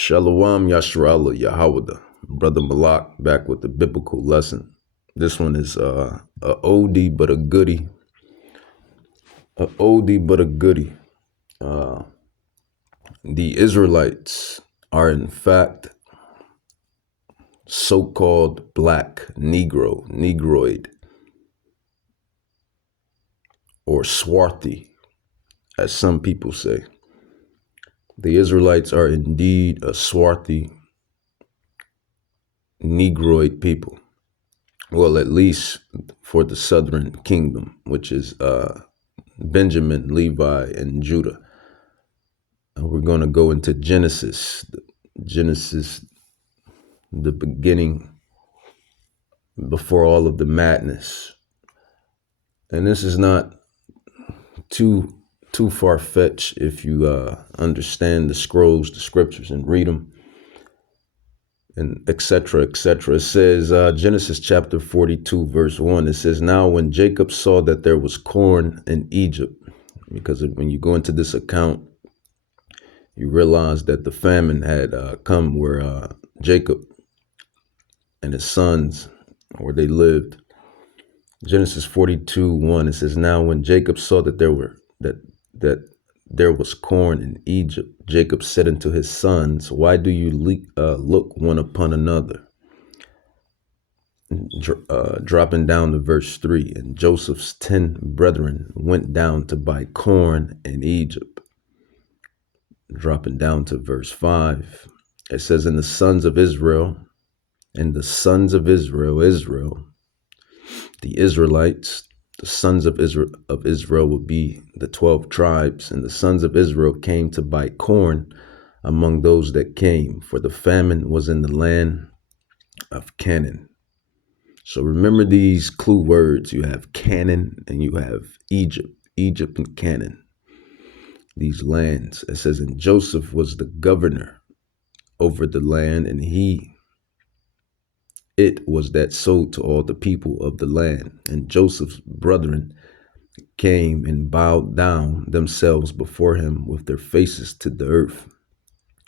Shalom Yashrala Yahawada. Brother Malak back with the biblical lesson. This one is a oldie but a goodie. A oldie but a goodie. The Israelites are in fact so-called black Negroid, or Swarthy, as some people say. The Israelites are indeed a Swarthy Negroid people. Well, at least for the southern kingdom, which is Benjamin, Levi, and Judah. We're going to go into Genesis, the beginning before all of the madness. And this is not too far-fetched if you understand the scrolls, the scriptures, and read them, and etc., etc. It says, Genesis chapter 42, verse 1, it says, "Now when Jacob saw that there was corn in Egypt," because when you go into this account, you realize that the famine had come where Jacob and his sons, where they lived. Genesis 42, 1, it says, "Now when Jacob saw that there was corn in Egypt, Jacob said unto his sons, Why do you look one upon another?" Dropping down to verse 3, "And Joseph's 10 brethren went down to buy corn in Egypt." Dropping down to verse 5, it says, "And the sons of Israel, Israel, the Israelites, the sons of Israel would be the 12 tribes, and the sons of Israel came to buy corn among those that came, for the famine was in the land of Canaan." So remember these clue words. You have Canaan and you have Egypt and Canaan. These lands. It says, "And Joseph was the governor over the land, and it was that sold to all the people of the land. And Joseph's brethren came and bowed down themselves before him with their faces to the earth.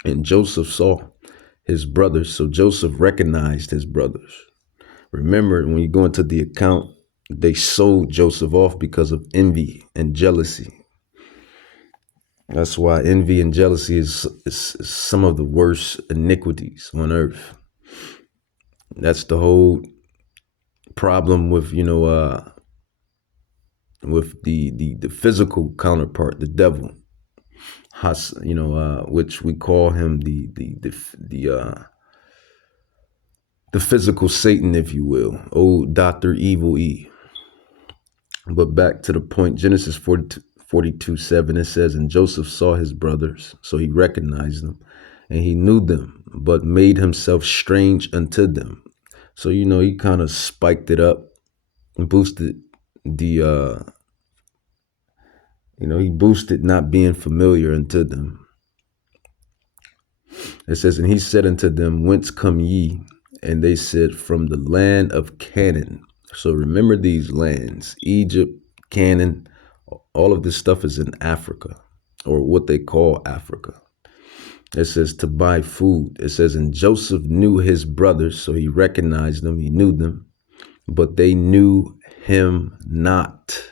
And Joseph saw his brothers." So Joseph recognized his brothers. Remember, when you go into the account, they sold Joseph off because of envy and jealousy. That's why envy and jealousy is some of the worst iniquities on earth. That's the whole problem with, with the physical counterpart, the devil, which we call him the physical Satan, if you will, old Dr. Evil E. But back to the point, Genesis 42, 7, it says, "And Joseph saw his brothers, so he recognized them, and he knew them, but made himself strange unto them." So, he kind of spiked it up and boosted he boosted not being familiar unto them. It says, "And he said unto them, Whence come ye? And they said, From the land of Canaan." So remember these lands, Egypt, Canaan, all of this stuff is in Africa, or what they call Africa. It says to buy food. It says, "And Joseph knew his brothers," so he recognized them, he knew them, "but they knew him not."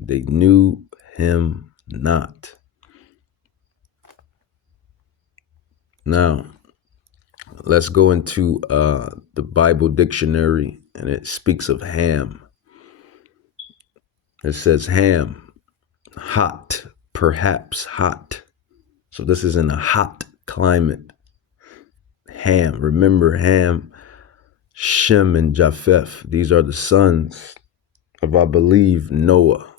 They knew him not. Now, let's go into the Bible dictionary, and it speaks of Ham. It says Ham, hot, perhaps hot. So this is in a hot climate. Ham, remember Ham, Shem, and Japheth. These are the sons of, I believe, Noah.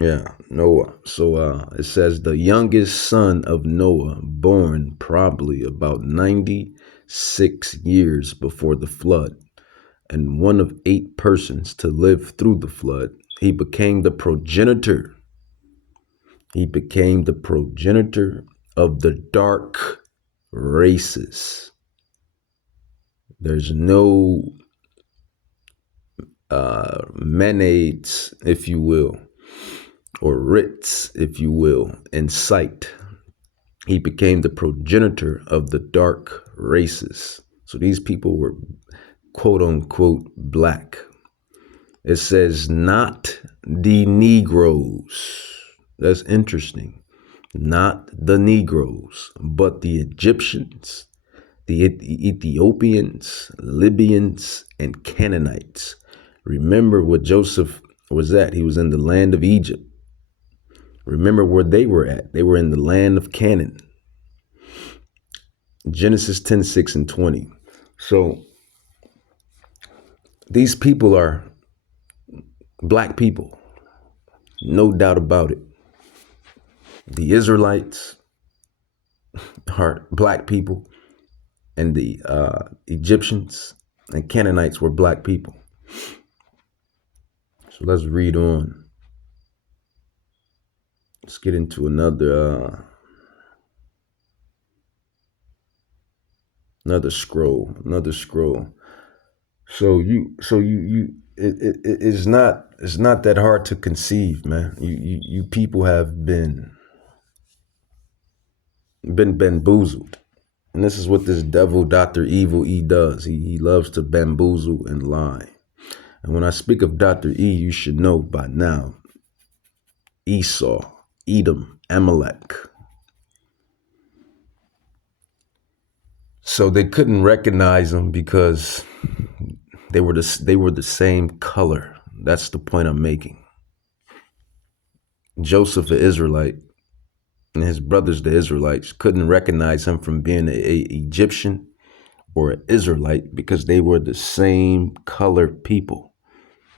Yeah, Noah. So it says the youngest son of Noah, born probably about 96 years before the flood, and one of 8 persons to live through the flood. He became the progenitor. He became the progenitor of the dark races. There's no manades, if you will, or writs, if you will, in sight. He became the progenitor of the dark races. So these people were quote unquote black. It says not the Negroes. That's interesting. Not the Negroes, but the Egyptians, the Ethiopians, Libyans, and Canaanites. Remember what Joseph was at. He was in the land of Egypt. Remember where they were at. They were in the land of Canaan. Genesis 10:6-20. So these people are black people. No doubt about it. The Israelites are black people, and the Egyptians and Canaanites were black people. So let's read on. Let's get into another scroll. So it's not that hard to conceive, man. You people have been bamboozled. And this is what this devil, Dr. Evil E, does. He loves to bamboozle and lie. And when I speak of Dr. E, you should know by now, Esau, Edom, Amalek. So they couldn't recognize him because they were the same color. That's the point I'm making. Joseph, an Israelite, and his brothers, the Israelites, couldn't recognize him from being an Egyptian or an Israelite because they were the same color people.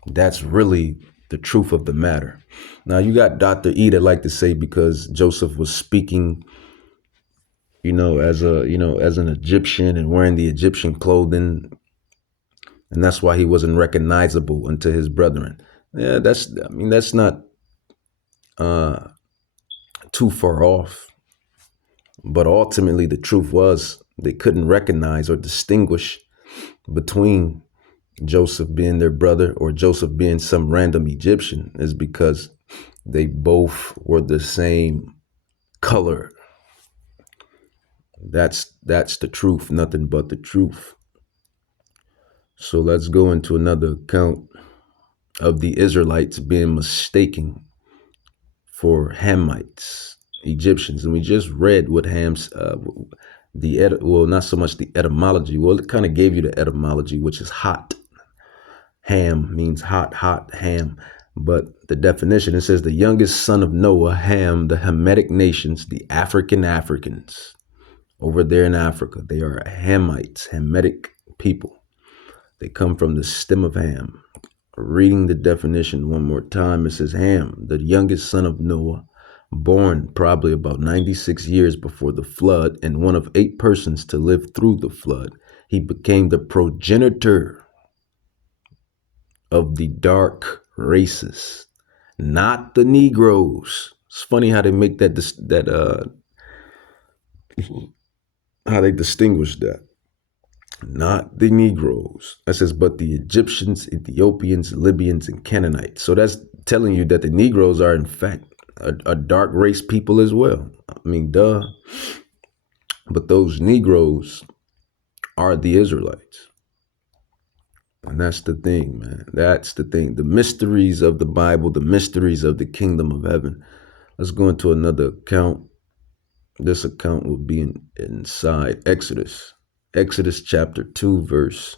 That's really the truth of the matter. Now you got Dr. E that like to say because Joseph was speaking, as an Egyptian and wearing the Egyptian clothing, and that's why he wasn't recognizable unto his brethren. Yeah, that's not too far off. But ultimately, the truth was they couldn't recognize or distinguish between Joseph being their brother or Joseph being some random Egyptian, is because they both were the same color. That's the truth, nothing but the truth. So let's go into another account of the Israelites being mistaken for Hamites, Egyptians. And we just read what Ham's, not so much the etymology. Well, it kind of gave you the etymology, which is hot. Ham means hot, Ham. But the definition, it says the youngest son of Noah, Ham, the Hamitic nations, the Africans. Over there in Africa, they are Hamites, Hamitic people. They come from the stem of Ham. Reading the definition one more time, it says Ham, the youngest son of Noah, born probably about 96 years before the flood and one of 8 persons to live through the flood. He became the progenitor of the dark races, not the Negroes. It's funny how they make how they distinguish that. Not the Negroes. That says, but the Egyptians, Ethiopians, Libyans, and Canaanites. So that's telling you that the Negroes are in fact a dark race people as well. I mean, duh. But those Negroes are the Israelites. And that's the thing, man. That's the thing. The mysteries of the Bible, the mysteries of the kingdom of heaven. Let's go into another account. This account will be inside Exodus. Exodus chapter 2, verse.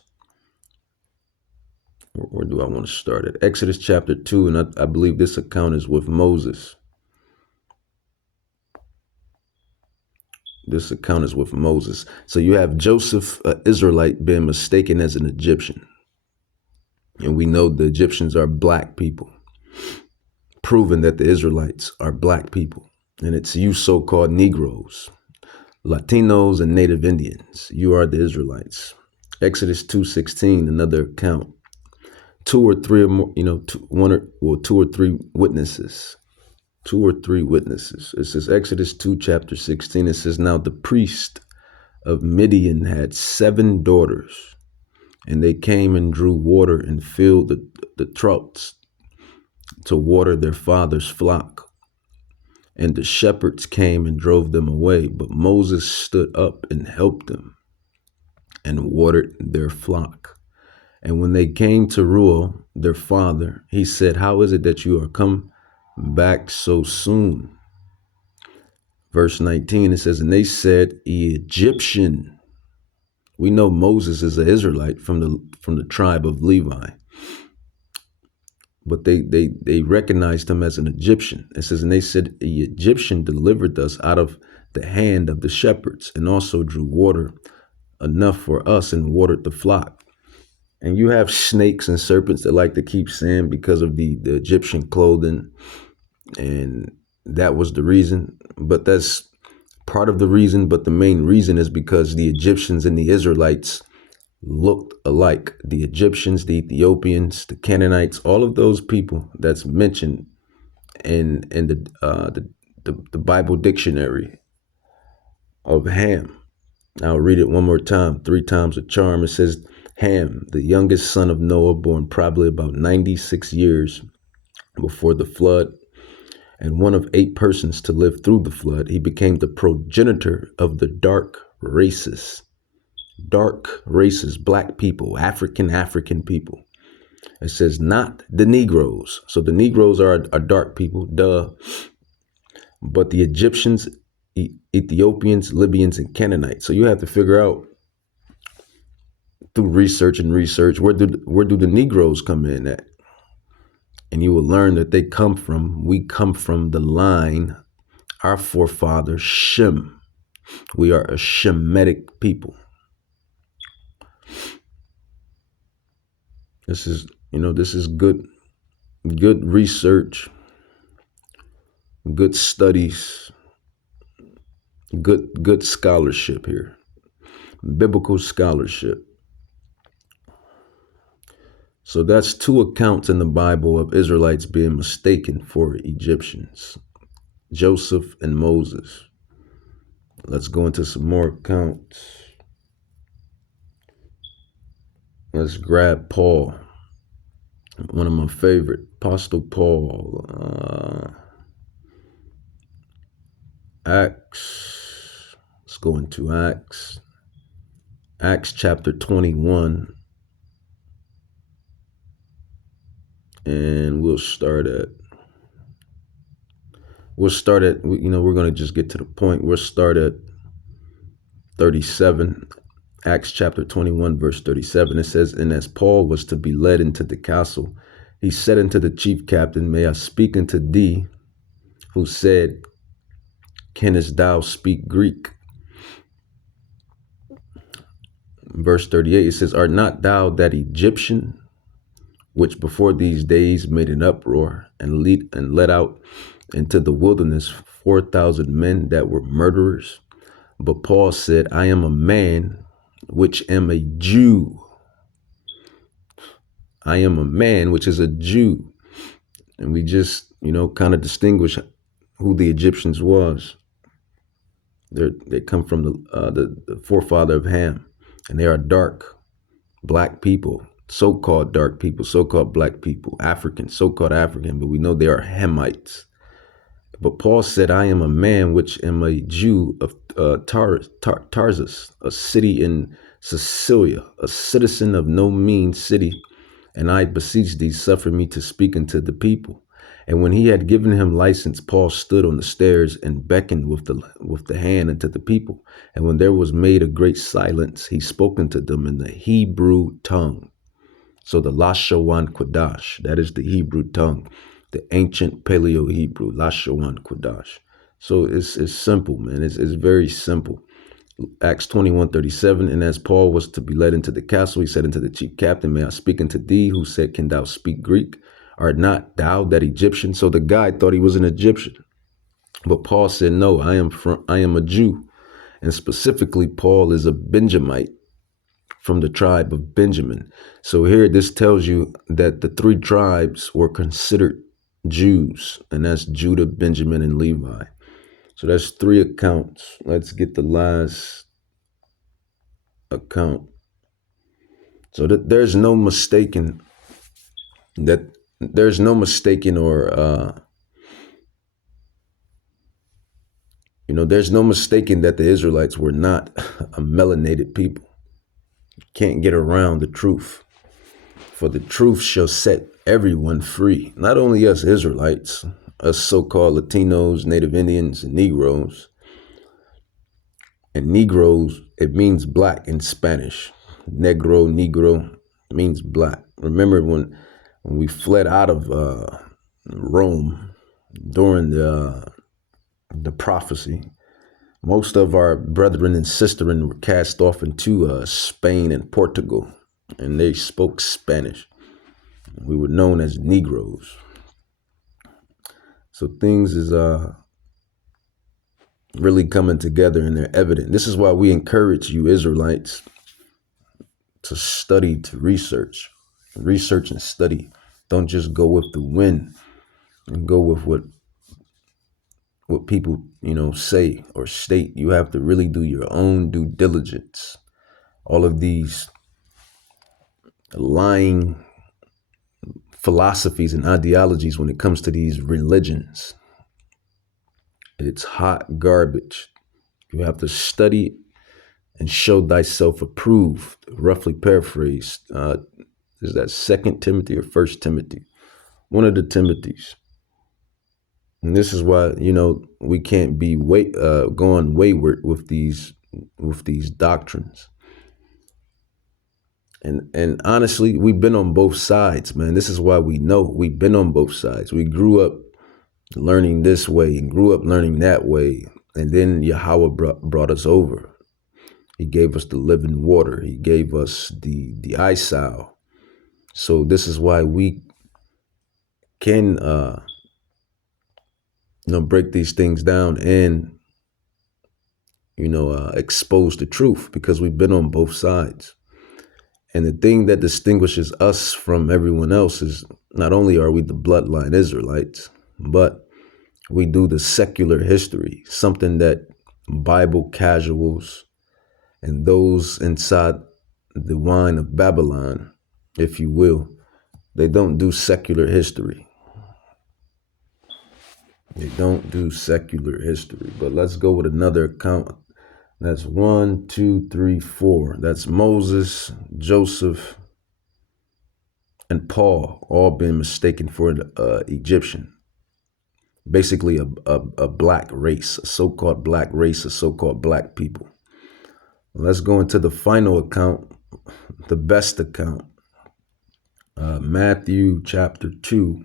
Where do I want to start at? Exodus chapter 2, and I believe this account is with Moses. This account is with Moses. So you have Joseph, an Israelite, being mistaken as an Egyptian. And we know the Egyptians are black people, proving that the Israelites are black people. And it's you so-called Negroes, Latinos, and Native Indians. You are the Israelites. Exodus 2:16, another account. 2 or 3 or more, 2 or 3 witnesses. 2 or 3 witnesses. It says Exodus 2, chapter 16. It says, now the priest of Midian had 7 daughters, and they came and drew water and filled the troughs to water their father's flock. And the shepherds came and drove them away, but Moses stood up and helped them and watered their flock. And when they came to Reuel, their father, he said, how is it that you are come back so soon? Verse 19, it says, and they said, Egyptian. We know Moses is an Israelite from the tribe of Levi, but they recognized him as an Egyptian. It says, and they said, the Egyptian delivered us out of the hand of the shepherds, and also drew water enough for us and watered the flock. And you have snakes and serpents that like to keep saying because of the Egyptian clothing, and that was the reason. But that's part of the reason, but the main reason is because the Egyptians and the Israelites looked alike. The Egyptians, the Ethiopians, the Canaanites, all of those people that's mentioned in the Bible dictionary of Ham. I'll read it one more time, 3 times a charm. It says, Ham, the youngest son of Noah, born probably about 96 years before the flood, and one of 8 persons to live through the flood. He became the progenitor of the dark races. Dark races, black people, African people. It says not the Negroes. So the Negroes are dark people, duh. But the Egyptians, Ethiopians, Libyans, and Canaanites. So you have to figure out through research, where do the Negroes come in at? And you will learn that we come from the line, our forefather, Shem. We are a Shemitic people. This is good research, good studies, good scholarship here, biblical scholarship. So that's 2 accounts in the Bible of Israelites being mistaken for Egyptians, Joseph and Moses. Let's go into some more accounts. Let's grab Paul, one of my favorite, Apostle Paul. Acts. Let's go into Acts. Acts chapter 21. And we'll start at, we're going to just get to the point. We'll start at 37. Acts chapter 21, verse 37. It says, and as Paul was to be led into the castle, he said unto the chief captain, may I speak unto thee? Who said, canst thou speak Greek? Verse 38, it says, art not thou that Egyptian, which before these days made an uproar and led out into the wilderness 4,000 men that were murderers? But Paul said, I am a man which am a Jew. I am a man which is a Jew. And we just, kind of distinguish who the Egyptians was. They come from the forefather of Ham, and they are dark, black people, so-called dark people, so-called black people, African, so-called African, but we know they are Hamites. But Paul said, I am a man which am a Jew of Tarsus, a city in Sicilia, a citizen of no mean city. And I beseech thee, suffer me to speak unto the people. And when he had given him license, Paul stood on the stairs and beckoned with the hand unto the people. And when there was made a great silence, he spoke unto them in the Hebrew tongue. So the Lashawan Kodash, that is the Hebrew tongue, the ancient Paleo-Hebrew, Lashawan Kodash. So it's simple, man. It's very simple. Acts 21:37, and as Paul was to be led into the castle, he said unto the chief captain, may I speak unto thee? Who said, can thou speak Greek? Art not thou that Egyptian? So the guy thought he was an Egyptian. But Paul said, no, I am a Jew. And specifically, Paul is a Benjamite from the tribe of Benjamin. So here, this tells you that the 3 tribes were considered Jews, and that's Judah, Benjamin, and Levi. So that's 3 accounts. Let's get the last account. So that there's no mistaking or There's no mistaking that the Israelites were not a melanated people. You can't get around the truth. For the truth shall set everyone free, not only us Israelites, us so-called Latinos, Native Indians, and Negroes. And Negroes, it means black in Spanish. Negro means black. Remember when we fled out of Rome during the prophecy, most of our brethren and sisterin were cast off into Spain and Portugal, and they spoke Spanish. We were known as Negroes. So things is really coming together, and they're evident. This is why we encourage you Israelites to study, to research and study. Don't just go with the wind and go with what people, say or state. You have to really do your own due diligence. All of these lying philosophies and ideologies when it comes to these religions, it's hot garbage. You have to study and show thyself approved. Roughly paraphrased. Is that 2 Timothy or 1 Timothy? One of the Timothys. And this is why, we can't be going wayward with these doctrines. And honestly, we've been on both sides, man. This is why we know we've been on both sides. We grew up learning this way and grew up learning that way. And then Yahweh brought us over. He gave us the living water. He gave us the eyesight. So this is why we can, break these things down and, expose the truth, because we've been on both sides. And the thing that distinguishes us from everyone else is not only are we the bloodline Israelites, but we do the secular history, something that Bible casuals and those inside the wine of Babylon, if you will, they don't do secular history. They don't do secular history. But let's go with another account. That's 1, 2, 3, 4. That's Moses, Joseph, and Paul, all being mistaken for an Egyptian. Basically a black race, a so-called black race, a so-called black people. Let's go into the final account, the best account. Matthew chapter 2,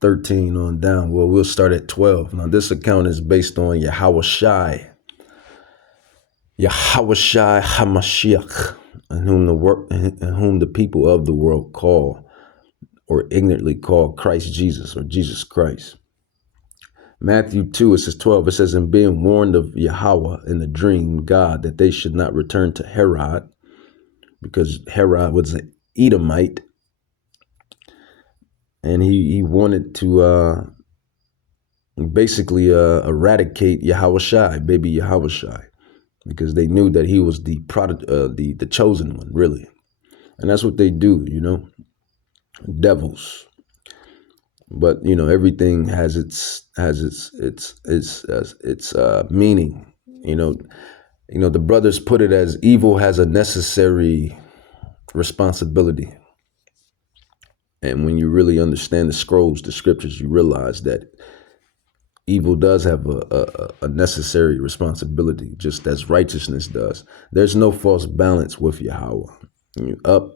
13 on down. Well, we'll start at 12. Now, this account is based on Yahawashi HaMashiach, and whom the people of the world call, or ignorantly call, Christ Jesus, or Jesus Christ. Matthew 2, it says 12, it says, "And being warned of Yahweh in a dream, God, that they should not return to Herod," because Herod was an Edomite, and he wanted to basically eradicate Yahawashi, baby Yahawashi, because they knew that he was the chosen one, really. And that's what they do, devils. But everything has its meaning. The brothers put it as evil has a necessary responsibility. And when you really understand the scrolls, the scriptures, you realize that evil does have a necessary responsibility, just as righteousness does. There's no false balance with Yahweh. You have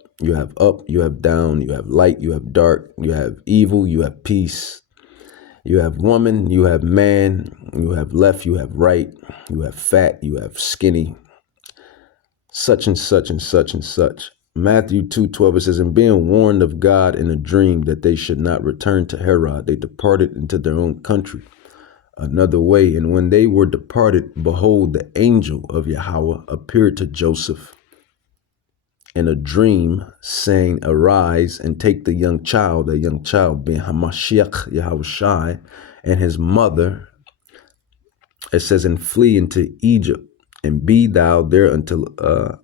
down, you have light, you have dark, you have evil, you have peace, you have woman, you have man, you have left, you have right, you have fat, you have skinny, such and such and such and such. Matthew 2:12, it says, "And being warned of God in a dream that they should not return to Herod, they departed into their own country another way. And when they were departed, behold, the angel of Yahweh appeared to Joseph in a dream, saying, Arise and take the young child being Hamashiach Yahawashi, and his mother," it says, "and flee into Egypt, and be thou there until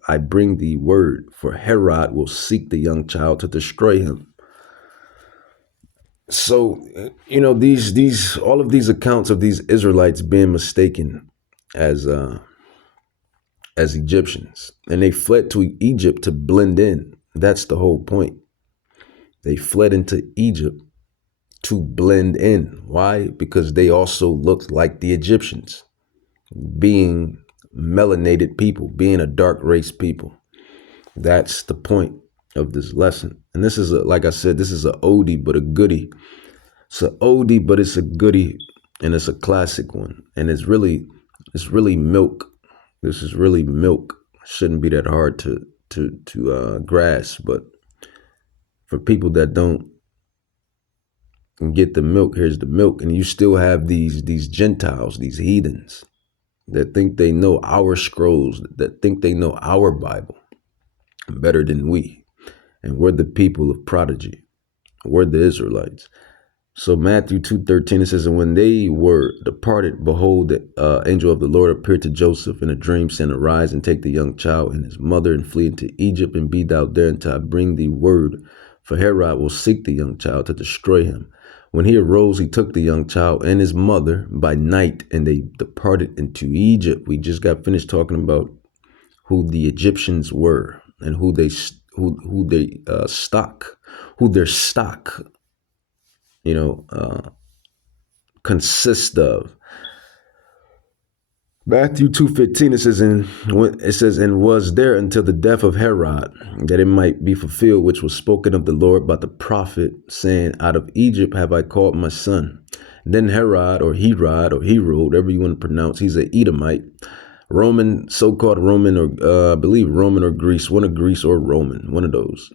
I bring thee word, for Herod will seek the young child to destroy him." So, these all of these accounts of these Israelites being mistaken as Egyptians, and they fled to Egypt to blend in. That's the whole point. They fled into Egypt to blend in. Why? Because they also looked like the Egyptians, being melanated people, being a dark race people. That's the point of this lesson. And this is, like I said, this is a oldie but a goodie. It's an oldie, but it's a goodie, and it's a classic one. And it's really milk. This is really milk. Shouldn't be that hard to grasp, but for people that don't get the milk, here's the milk. And you still have these Gentiles, these heathens, that think they know our scrolls, that think they know our Bible better than we. And we're the people of prodigy. We're the Israelites. So Matthew 2:13, it says, and when they were departed, behold, the angel of the Lord appeared to Joseph in a dream, saying, arise and take the young child and his mother and flee into Egypt, and be thou there until I bring thee word. For Herod will seek the young child to destroy him. When he arose, he took the young child and his mother by night, and they departed into Egypt. We just got finished talking about who the Egyptians were and who their stock consist of. Matthew 2:15, it says, and was there until the death of Herod, that it might be fulfilled, which was spoken of the Lord by the prophet, saying, out of Egypt have I called my son. And then Herod, or Herod, whatever you want to pronounce, he's an Edomite, Roman, so-called Roman, or I believe Roman or Greece, one of Greece or Roman, one of those.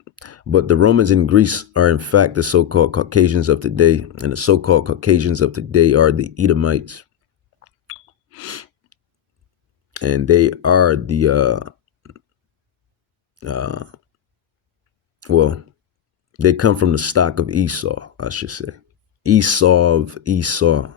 But the Romans in Greece are in fact the so-called Caucasians of today, and the so-called Caucasians of today are the Edomites. And they are the, they come from the stock of Esau, I should say. Esau,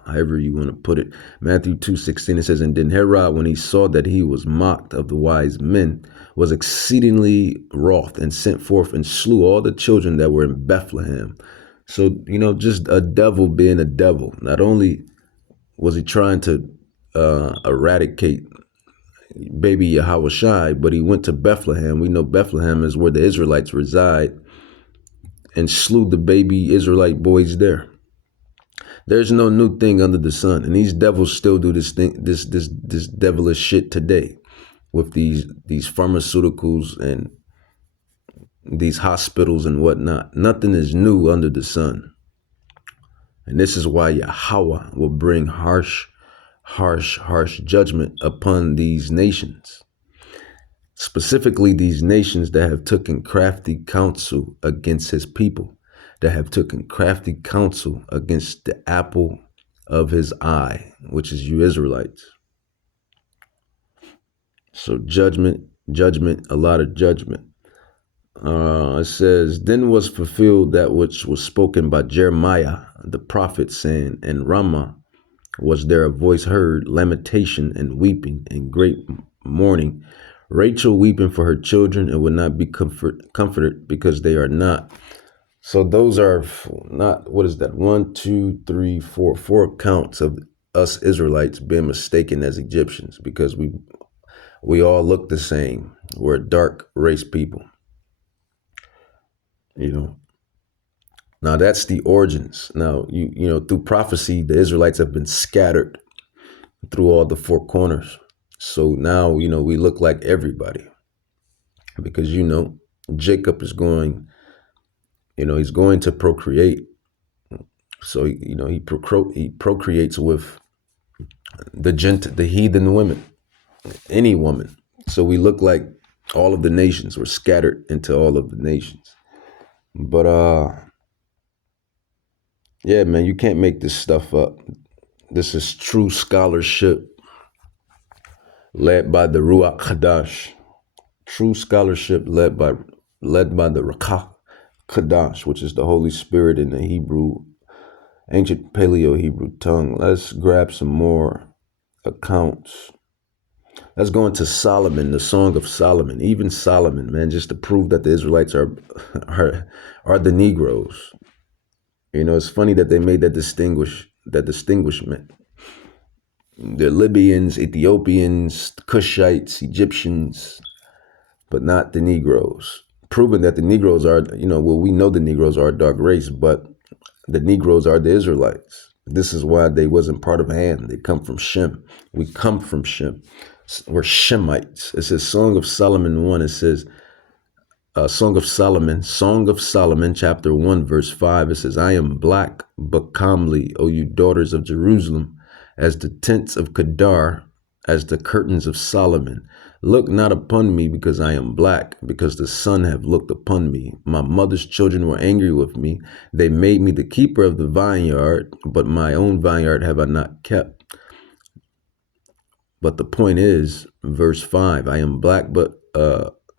however you want to put it. Matthew 2:16, it says, and then Herod, when he saw that he was mocked of the wise men, was exceedingly wroth, and sent forth and slew all the children that were in Bethlehem. So, just a devil being a devil. Not only was he trying to eradicate baby Yahushai, but he went to Bethlehem. We know Bethlehem is where the Israelites reside, and slew the baby Israelite boys there. There's no new thing under the sun, and these devils still do this thing, this devilish shit today, with these pharmaceuticals and these hospitals and whatnot. Nothing is new under the sun, and this is why Yahweh will bring harsh judgment upon these nations, specifically these nations that have taken crafty counsel against his people, that have taken crafty counsel against the apple of his eye, which is you Israelites. So judgment, a lot of judgment. It says, then was fulfilled that which was spoken by Jeremiah the prophet, saying, in Ramah was there a voice heard, lamentation and weeping and great mourning, Rachel weeping for her children, and would not be comforted because they are not. So those are not, what is that? 1, 2, 3, 4 accounts of us Israelites being mistaken as Egyptians, because we all look the same. We're a dark race people. Now that's the origins. Now, through prophecy, the Israelites have been scattered through all the four corners. So now, we look like everybody, because, Jacob is going, he's going to procreate. So, he procreates with the heathen women, any woman. So we look like all of the nations. We're scattered into all of the nations. But, yeah, man, you can't make this stuff up. This is true scholarship led by the Ruach Hadash. True scholarship led by the Rakah Kadash, which is the Holy Spirit in the Hebrew, ancient Paleo-Hebrew tongue. Let's grab some more accounts. Let's go into Solomon, the Song of Solomon. Even Solomon, man, just to prove that the Israelites are the Negroes. You know, it's funny that they made that distinguishment. The Libyans, Ethiopians, Cushites, Egyptians, but not the Negroes. Proving that the Negroes are, well, we know the Negroes are a dark race, but the Negroes are the Israelites. This is why they wasn't part of Ham. They come from Shem. We come from Shem. We're Shemites. It says Song of Solomon 1. It says, Song of Solomon, chapter 1, verse 5. It says, I am black, but comely, O you daughters of Jerusalem, as the tents of Kedar, as the curtains of Solomon. Look not upon me because I am black, because the sun have looked upon me. My mother's children were angry with me. They made me the keeper of the vineyard, but my own vineyard have I not kept. But the point is, verse 5, I am black, but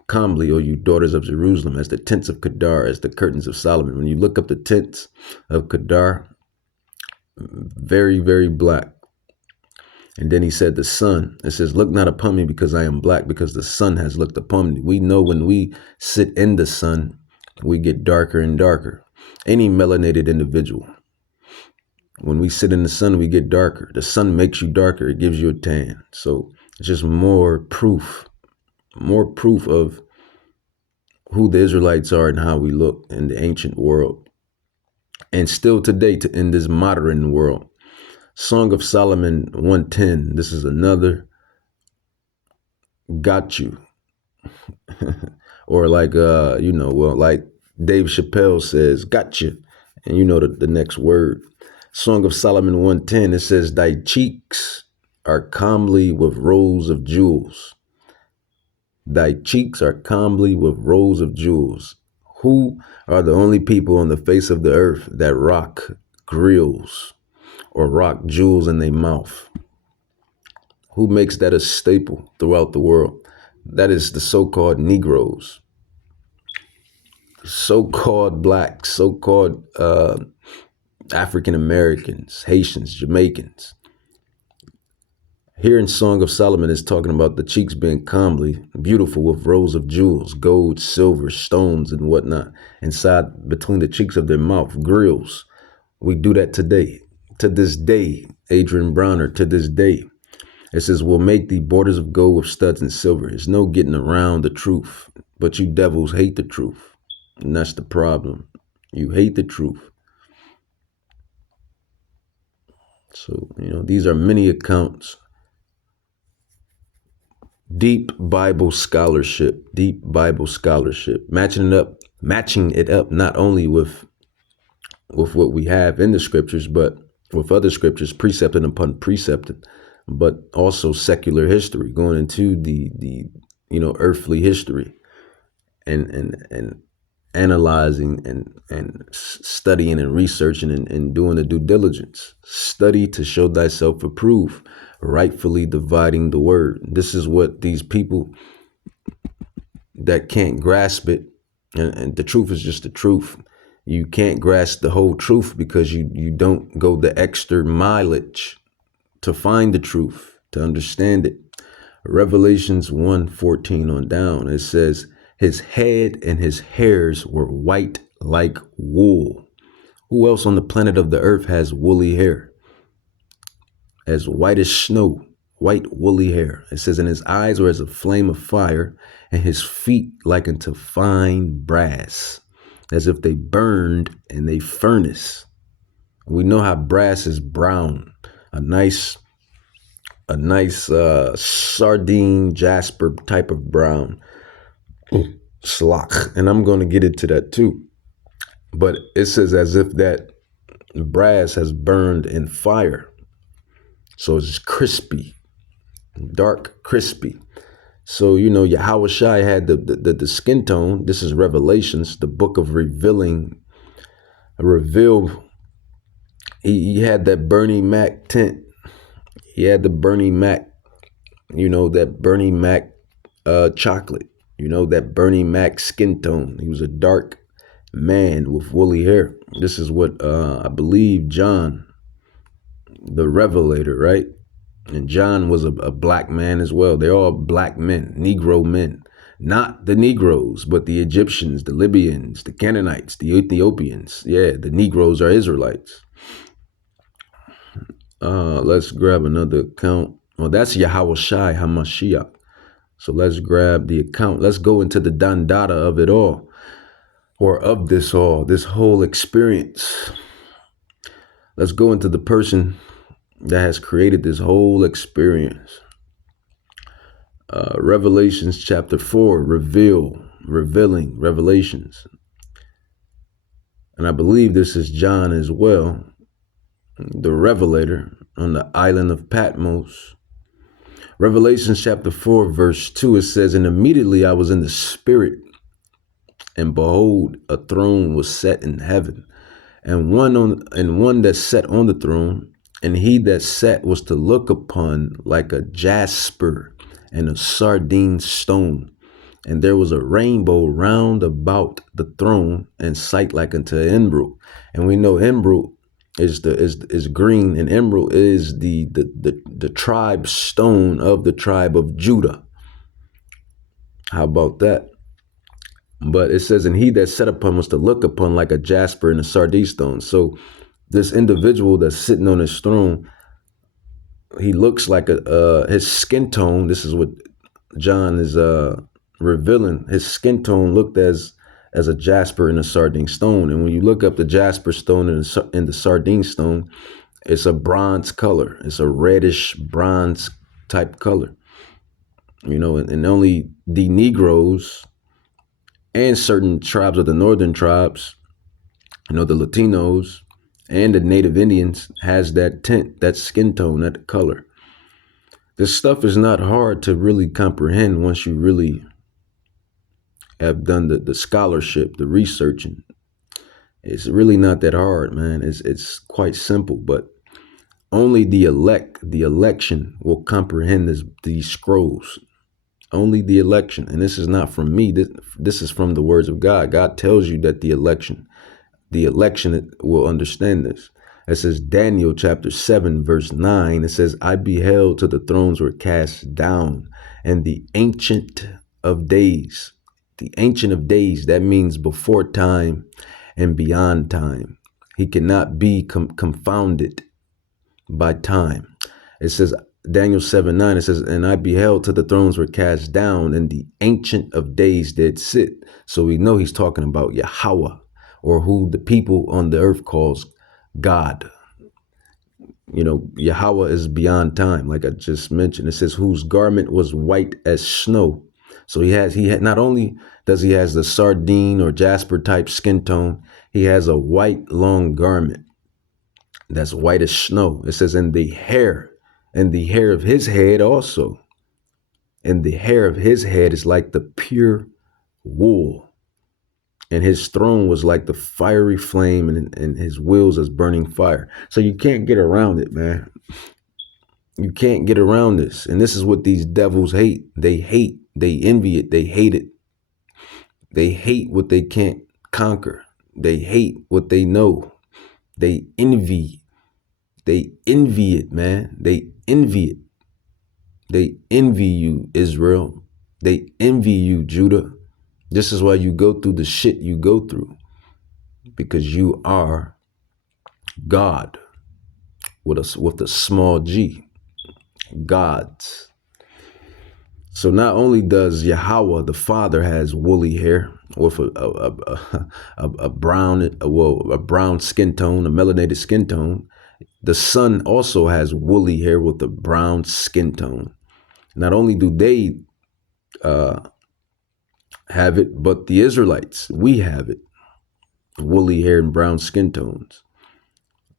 comely, O you daughters of Jerusalem, as the tents of Kedar, as the curtains of Solomon. When you look up the tents of Kedar, very, very black. And then he said, the sun, it says, look not upon me because I am black, because the sun has looked upon me. We know when we sit in the sun, we get darker and darker. Any melanated individual, when we sit in the sun, we get darker. The sun makes you darker. It gives you a tan. So it's just more proof of who the Israelites are and how we look in the ancient world. And still today, in this modern world. Song of Solomon 110. This is another got you. Or like, like Dave Chappelle says, got you. And you know the next word. Song of Solomon 110. It says, thy cheeks are comely with rows of jewels. Thy cheeks are comely with rows of jewels. Who are the only people on the face of the earth that rock grills or rock jewels in their mouth? Who makes that a staple throughout the world? That is the so-called Negroes, so-called blacks, so-called African Americans, Haitians, Jamaicans. Here in Song of Solomon is talking about the cheeks being comely, beautiful with rows of jewels, gold, silver, stones, and whatnot, inside between the cheeks of their mouth, grills. We do that today. To this day, Adrian Browner, to this day. It says, we'll make the borders of gold with studs and silver. There's no getting around the truth, but you devils hate the truth. And that's the problem. You hate the truth. So, these are many accounts. Deep Bible scholarship, matching it up not only with what we have in the scriptures, but with other scriptures, precepting upon precepting, but also secular history, going into the earthly history, and analyzing and studying and researching and doing the due diligence. Study to show thyself approved, rightfully dividing the word. This is what these people that can't grasp it, and the truth is just the truth. You can't grasp the whole truth because you don't go the extra mileage to find the truth, to understand it. Revelations 1:14 on down, it says, his head and his hairs were white like wool. Who else on the planet of the earth has woolly hair? As white as snow, white woolly hair. It says, and his eyes were as a flame of fire, and his feet like unto fine brass, as if they burned in a furnace. We know how brass is brown, a nice sardine jasper type of brown. Slock. And I'm going to get into that too. But it says as if that brass has burned in fire. So it's crispy, dark, crispy. So, Yahweh Shai had the skin tone. This is Revelations, the book of reveal. He had that Bernie Mac tint. He had the Bernie Mac, that Bernie Mac chocolate, that Bernie Mac skin tone. He was a dark man with woolly hair. This is what I believe John, the Revelator, right? And John was a black man as well. They're all black men, Negro men. Not the Negroes, but the Egyptians, the Libyans, the Canaanites, the Ethiopians. Yeah, the Negroes are Israelites. Let's grab another account. Well, that's Yahweh Shai HaMashiach. So let's grab the account. Let's go into the Dandata of it all, or of this all, this whole experience. Let's go into the person that has created this whole experience. Revelations chapter 4, revealing, revelations. And I believe this is John as well, the revelator on the island of Patmos. Revelations chapter 4, verse 2, it says, and immediately I was in the spirit, and behold, a throne was set in heaven, and one that sat on the throne, and he that sat was to look upon like a jasper and a sardine stone. And there was a rainbow round about the throne, and sight like unto an emerald. And we know emerald is green, and emerald is the tribe stone of the tribe of Judah. How about that? But it says, and he that sat upon was to look upon like a jasper and a sardine stone. So this individual that's sitting on his throne, he looks like his skin tone. This is what John is revealing. His skin tone looked as a jasper and a sardine stone. And when you look up the jasper stone and the sardine stone, it's a bronze color. It's a reddish bronze type color. And only the Negroes and certain tribes of the northern tribes, the Latinos and the native Indians, has that tint, that skin tone, that color. This stuff is not hard to really comprehend once you really have done the scholarship, the researching. It's really not that hard, man. It's quite simple, but only the election will comprehend these scrolls. Only the election. And this is not from me. This is from the words of God. God tells you that the election will understand this. It says Daniel chapter 7, verse 9. It says, I beheld till the thrones were cast down, and the Ancient of Days. The Ancient of Days, that means before time and beyond time. He cannot be confounded by time. It says, Daniel 7:9, it says, and I beheld till the thrones were cast down, and the Ancient of Days did sit. So we know he's talking about Yahweh, or who the people on the earth calls God. Yahweh is beyond time, like I just mentioned. It says, whose garment was white as snow. So he had not only does he has the sardine or jasper type skin tone, he has a white long garment that's white as snow. It says, and the hair of his head also. And the hair of his head is like the pure wool. And his throne was like the fiery flame, and his wheels as burning fire. So you can't get around it, man. You can't get around this. And this is what these devils hate. They envy it, they hate it. They hate what they can't conquer. They hate what they know. They envy it, man. They envy it. They envy you, Israel. They envy you, Judah. This is why you go through the shit you go through, because you are God with a small g, gods. So not only does Yahweh, the Father, has woolly hair with a brown skin tone, a melanated skin tone, the Son also has woolly hair with a brown skin tone. Not only do they have it, but the Israelites, we have it. Woolly hair and brown skin tones.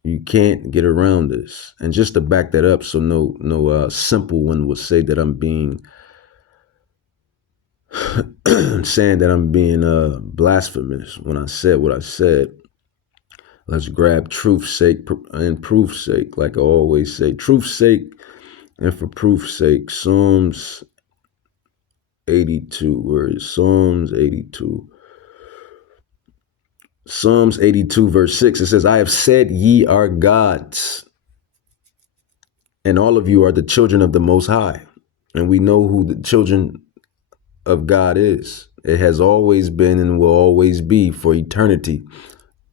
You can't get around this. And just to back that up, so no simple one would say that I'm being saying that I'm being blasphemous when I said what I said. Let's grab truth's sake and proof's sake, like I always say. Truth's sake and for proof's sake. Psalms 82. Where is Psalms 82? Psalms 82 verse 6. It says, I have said ye are gods, and all of you are the children of the Most High. And we know who the children of God is. It has always been and will always be for eternity,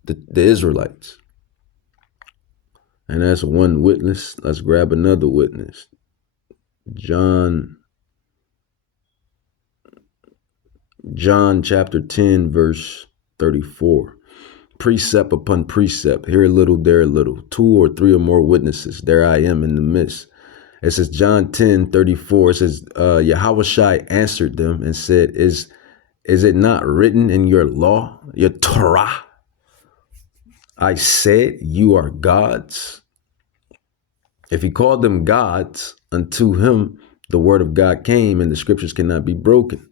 the Israelites. And that's one witness. Let's grab another witness. John chapter 10, verse 34. Precept upon precept, here a little, there a little. 2 or 3 or more witnesses, there I am in the midst. It says John 10, 34. It says, Yahushua answered them and said, Is it not written in your law, your Torah? I said, you are gods. If he called them gods, unto him the word of God came, and the scriptures cannot be broken.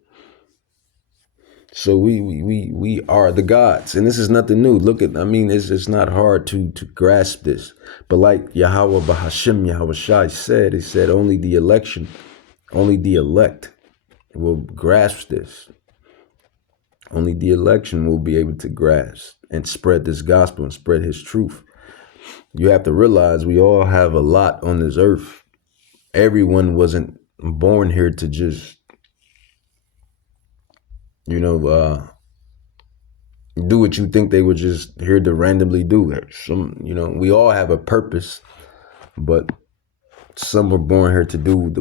So we are the gods, and this is nothing new. Look at, it's not hard to grasp this. But like Yahweh Bahashim Yahushai said, he said only the election, only the elect will grasp this. Only the election will be able to grasp and spread this gospel and spread his truth. You have to realize we all have a lot on this earth. Everyone wasn't born here to just, do what you think they were just here to randomly do. We all have a purpose, but some were born here to do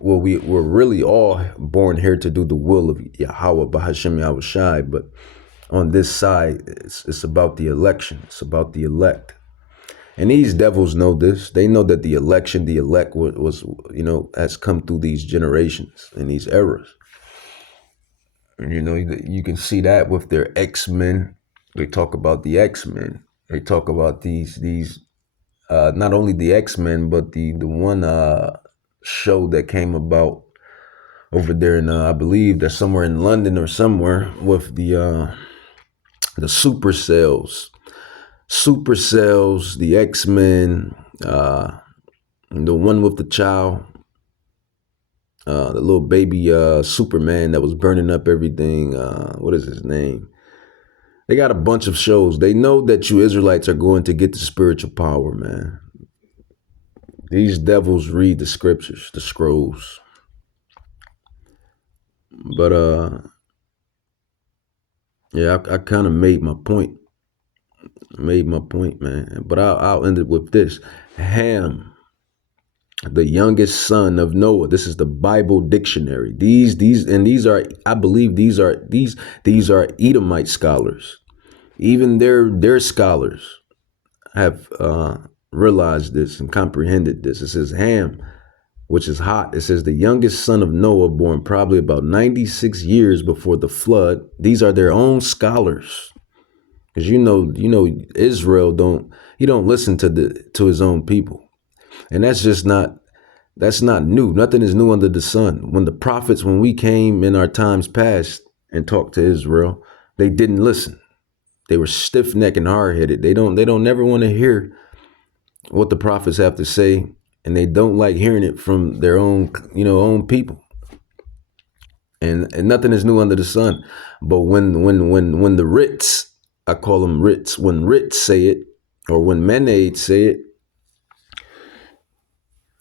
we're really all born here to do the will of Yahweh Bahashim Yahushai. But on this side, it's about the election. It's about the elect. And these devils know this. They know that the elect was has come through these generations and these eras. You can see that with their X-Men. They talk about the X-Men. They talk about these not only the X-Men, but the one show that came about over there in I believe that's somewhere in London or somewhere with the Supercells, the X-Men, the one with the child. The little baby Superman that was burning up everything. What is his name? They got a bunch of shows. They know that you Israelites are going to get the spiritual power, man. These devils read the scriptures, the scrolls. But I kind of made my point. Man. But I'll end it with this. Ham, the youngest son of Noah. This is the Bible dictionary. These are, I believe these are Edomite scholars. Even their scholars have realized this and comprehended this. It says Ham, which is hot. It says the youngest son of Noah, born probably about 96 years before the flood. These are their own scholars. Because Israel don't listen to his own people. And that's not new. Nothing is new under the sun. When the prophets, when we came in our times past and talked to Israel, they didn't listen. They were stiff-necked and hard-headed. They don't never want to hear what the prophets have to say, and they don't like hearing it from their own people. And nothing is new under the sun. But when the Ritz, I call them Ritz, when Ritz say it, or when Menade say it,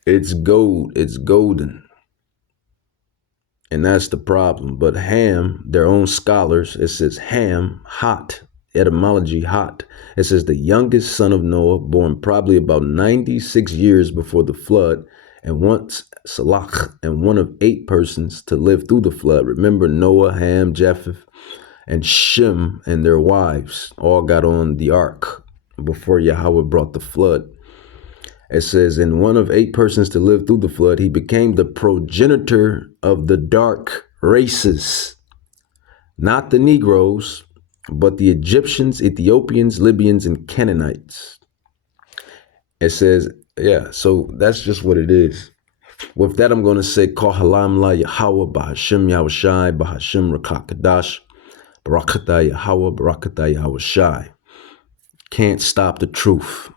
it's gold, it's golden. And that's the problem. But Ham, their own scholars, it says Ham, hot, etymology hot. It says the youngest son of Noah, born probably about 96 years before the flood, and once Salach, and one of 8 persons to live through the flood. Remember Noah, Ham, Japheth, and Shem and their wives all got on the ark before Yahweh brought the flood. It says, in one of 8 persons to live through the flood, he became the progenitor of the dark races, not the Negroes, but the Egyptians, Ethiopians, Libyans, and Canaanites. It says, so that's just what it is. With that, I'm going to say, Kohalam la Yahweh, Bahashim Yahushai, Bahashim Rakakadash, Barakata Yahweh, Barakata Yahushai. Can't stop the truth.